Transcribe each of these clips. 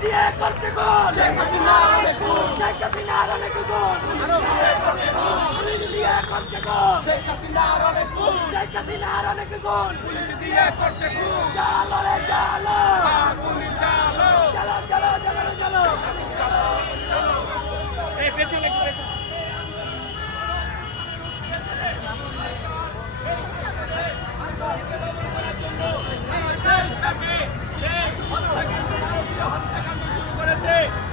দিয়ে করতে গোল শেখ হাসিনা দেখুন শেখ হাসিনা অনেক গোল পুলিশ দিয়ে করতে গোল শেখ হাসিনা অনেক গোল শেখ হাসিনা অনেক গোল পুলিশ দিয়ে করতে গোল জালো রে জালো গুলি জালো জালো জালো জালো জালো এই পেছনে পেছনে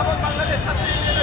এবং বাংলাদেশ ছাত্র